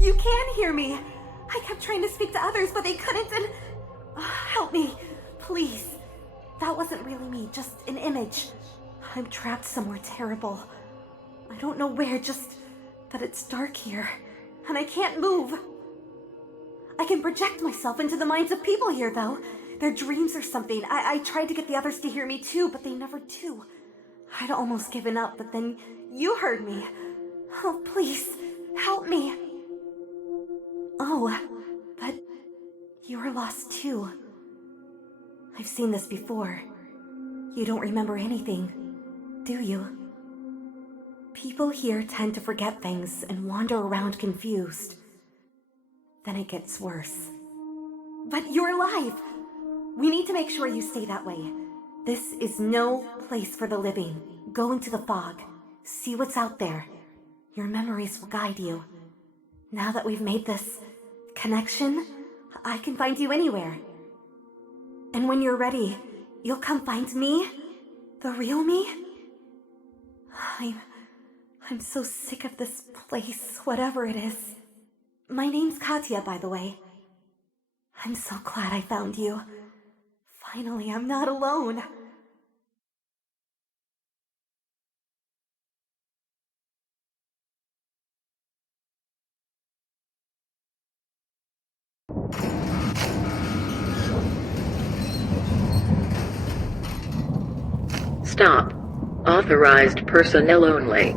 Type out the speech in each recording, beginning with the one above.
You can hear me. I kept trying to speak to others, but they couldn't, and... help me, please. That wasn't really me, just an image. I'm trapped somewhere terrible. I don't know where, just that it's dark here, and I can't move. I can project myself into the minds of people here, though. Their dreams or something. I tried to get the others to hear me too, but they never do. I'd almost given up, but then you heard me. Oh, please, help me. Oh, but you were lost too. I've seen this before. You don't remember anything, do you? People here tend to forget things and wander around confused. Then it gets worse. But you're alive! We need to make sure you stay that way. This is no place for the living. Go into the fog. See what's out there. Your memories will guide you. Now that we've made this connection, I can find you anywhere. And when you're ready, you'll come find me? The real me? I'm so sick of this place, whatever it is. My name's Katya, by the way. I'm so glad I found you. Finally, I'm not alone. Stop. Authorized personnel only.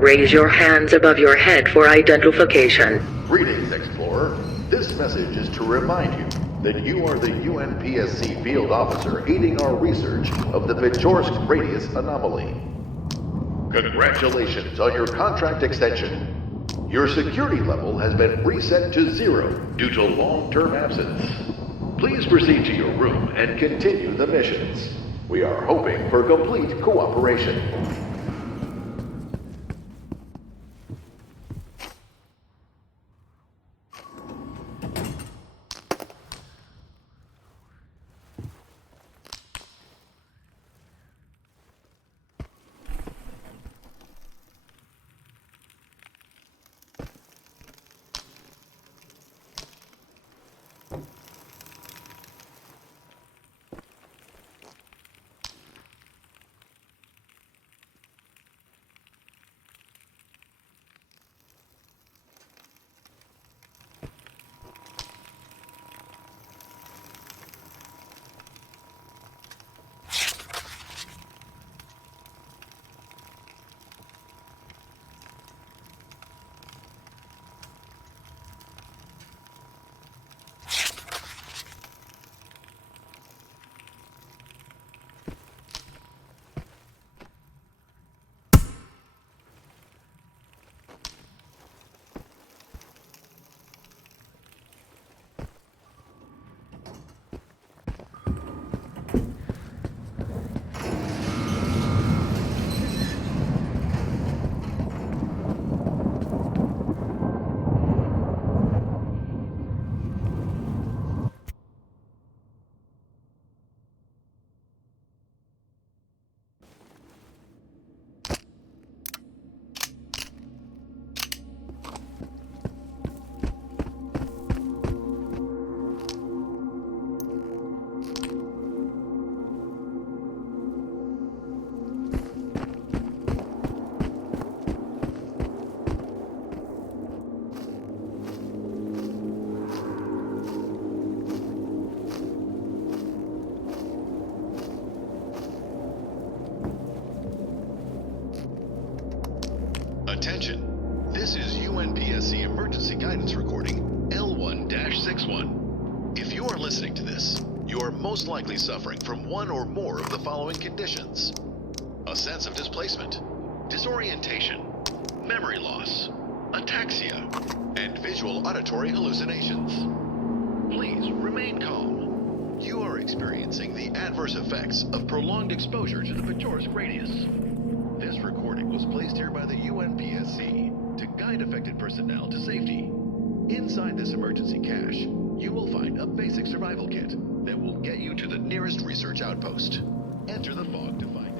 Raise your hands above your head for identification. Greetings, Explorer. This message is to remind you that you are the UNPSC field officer aiding our research of the Pechorsk radius anomaly. Congratulations on your contract extension. Your security level has been reset to 0 due to long-term absence. Please proceed to your room and continue the missions. We are hoping for complete cooperation. Attention, this is UNPSC Emergency Guidance Recording L1-61. If you are listening to this, you are most likely suffering from one or more of the following conditions: a sense of displacement, disorientation, memory loss, ataxia, and visual auditory hallucinations. Please remain calm. You are experiencing the adverse effects of prolonged exposure to the Pechorsk radius. This recording was placed here by the UNPSC to guide affected personnel to safety. Inside this emergency cache, you will find a basic survival kit that will get you to the nearest research outpost. Enter the fog to find it.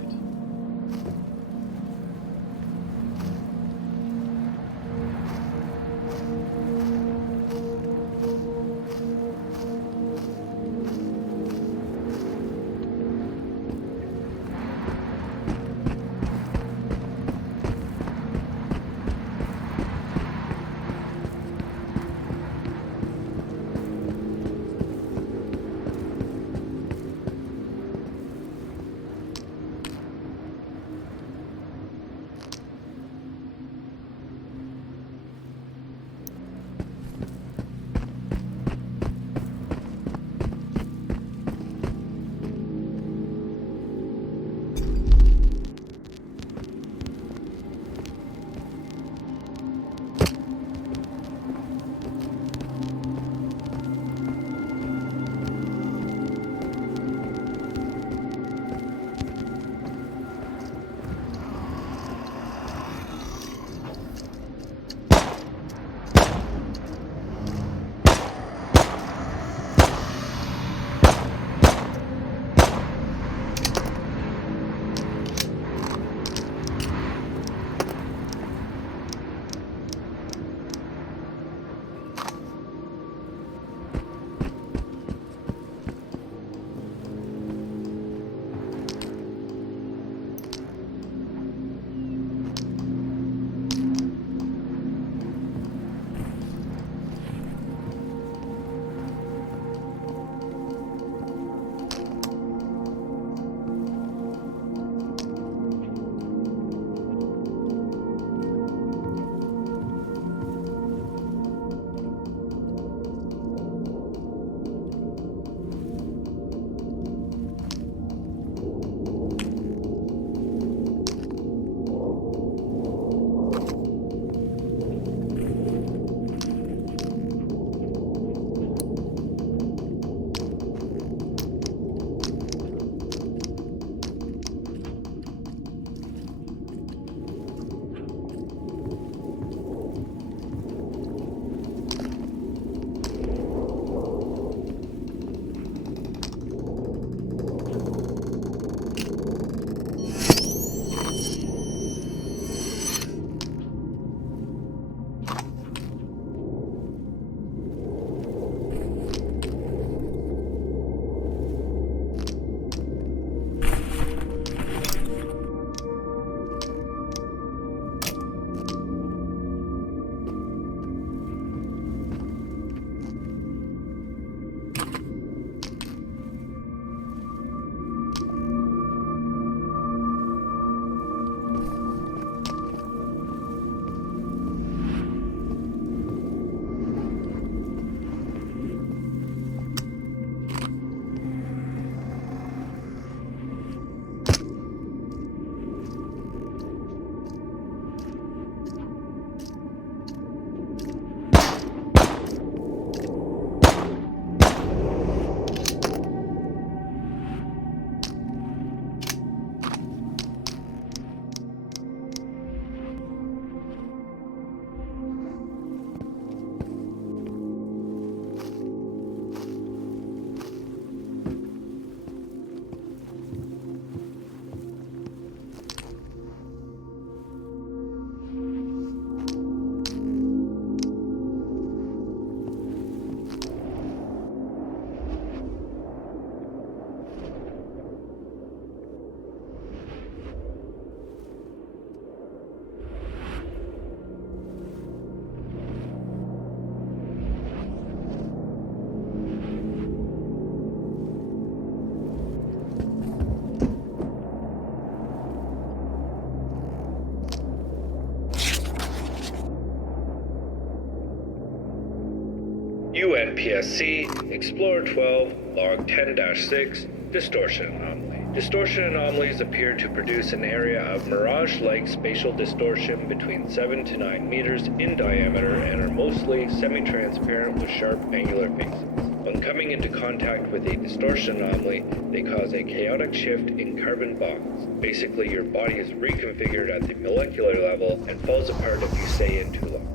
UNPSC, Explorer 12, Log 10-6, Distortion Anomaly. Distortion anomalies appear to produce an area of mirage-like spatial distortion between 7 to 9 meters in diameter and are mostly semi-transparent with sharp angular faces. When coming into contact with a distortion anomaly, they cause a chaotic shift in carbon bonds. Basically, your body is reconfigured at the molecular level and falls apart if you stay in too long.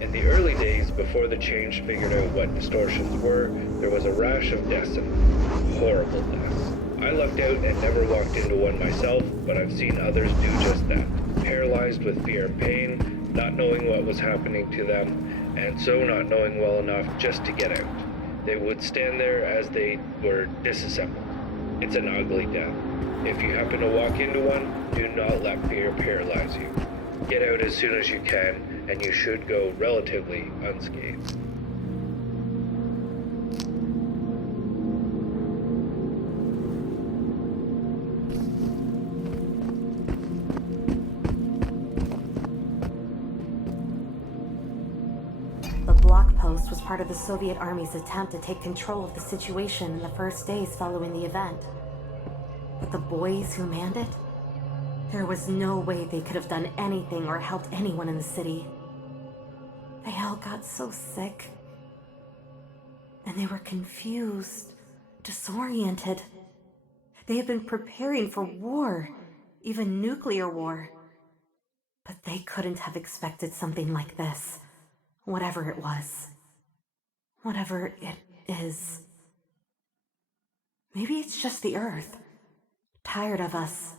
In the early days, before the change figured out what distortions were, there was a rash of deaths and horrible deaths. I lucked out and never walked into one myself, but I've seen others do just that. Paralyzed with fear and pain, not knowing what was happening to them, and so not knowing well enough just to get out. They would stand there as they were disassembled. It's an ugly death. If you happen to walk into one, do not let fear paralyze you. Get out as soon as you can, and you should go relatively unscathed. The block post was part of the Soviet Army's attempt to take control of the situation in the first days following the event. But the boys who manned it? There was no way they could have done anything or helped anyone in the city. They all got so sick. And they were confused, disoriented. They had been preparing for war, even nuclear war. But they couldn't have expected something like this. Whatever it was. Whatever it is. Maybe it's just the Earth. Tired of us.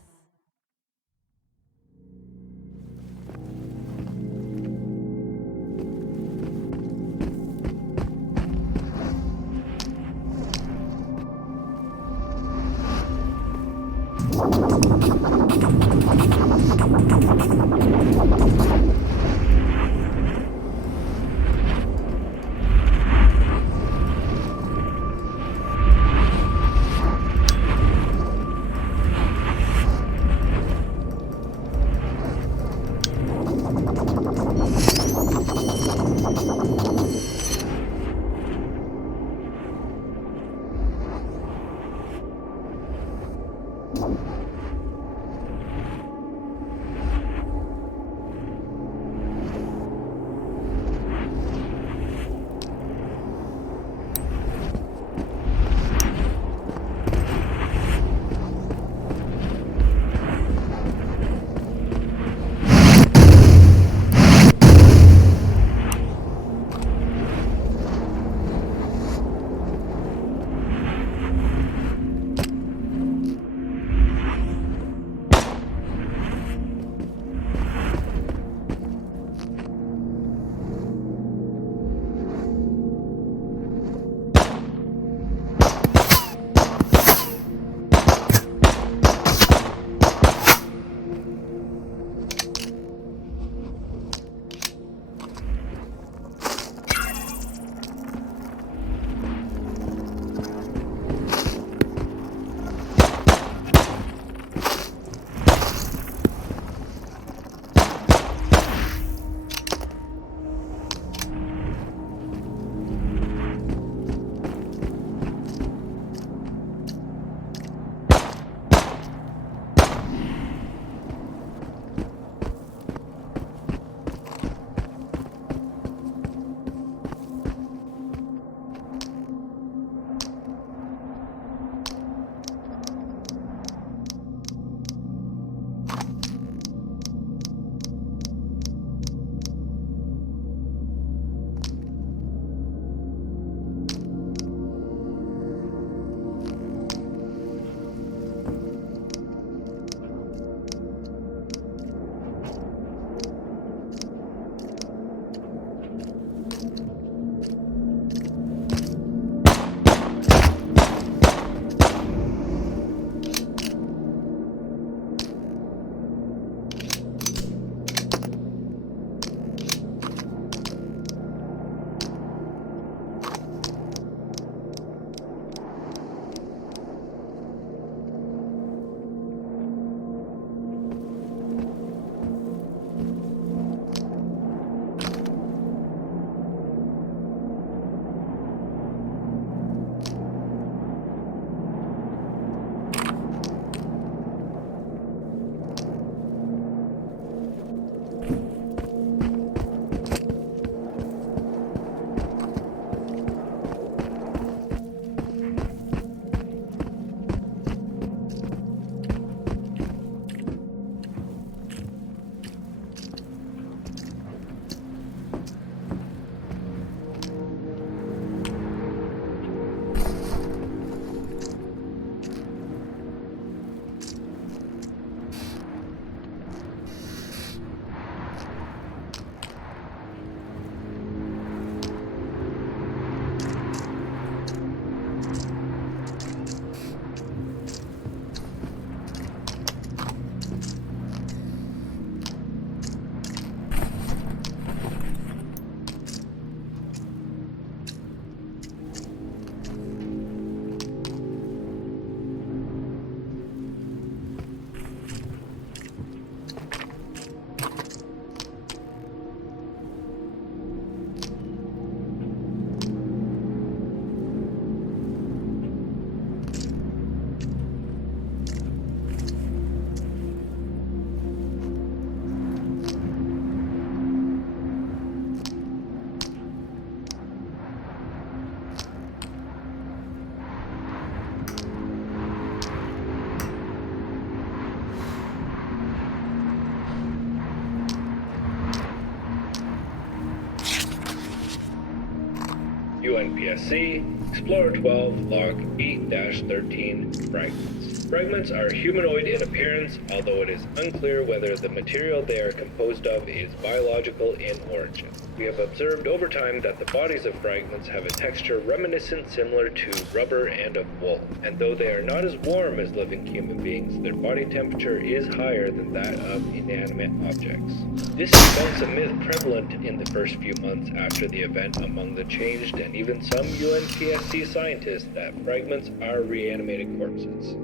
UNPSC, Explorer 12, Log 8-13, Fragments. Fragments are humanoid in appearance, although it is unclear whether the material they are composed of is biological in origin. We have observed over time that the bodies of fragments have a texture reminiscent similar to rubber and of wool, and though they are not as warm as living human beings, their body temperature is higher than that of inanimate objects. This debunks a myth prevalent in the first few months after the event among the changed and even some UNPSC scientists that fragments are reanimated corpses.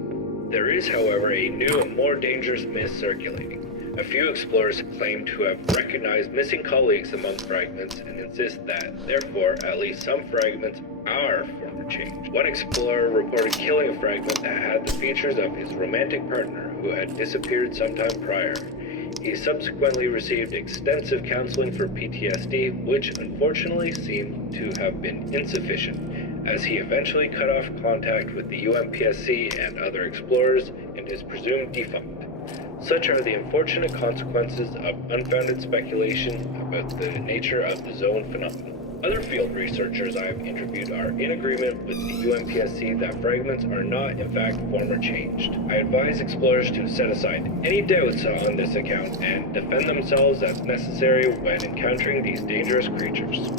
There is, however, a new and more dangerous myth circulating. A few explorers have claimed to have recognized missing colleagues among fragments and insist that, therefore, at least some fragments are former changed. One explorer reported killing a fragment that had the features of his romantic partner who had disappeared sometime prior. He subsequently received extensive counseling for PTSD, which unfortunately seemed to have been insufficient, as he eventually cut off contact with the UNPSC and other explorers and is presumed defunct. Such are the unfortunate consequences of unfounded speculation about the nature of the zone phenomenon. Other field researchers I have interviewed are in agreement with the UNPSC that fragments are not, in fact, former changed. I advise explorers to set aside any doubts on this account and defend themselves as necessary when encountering these dangerous creatures.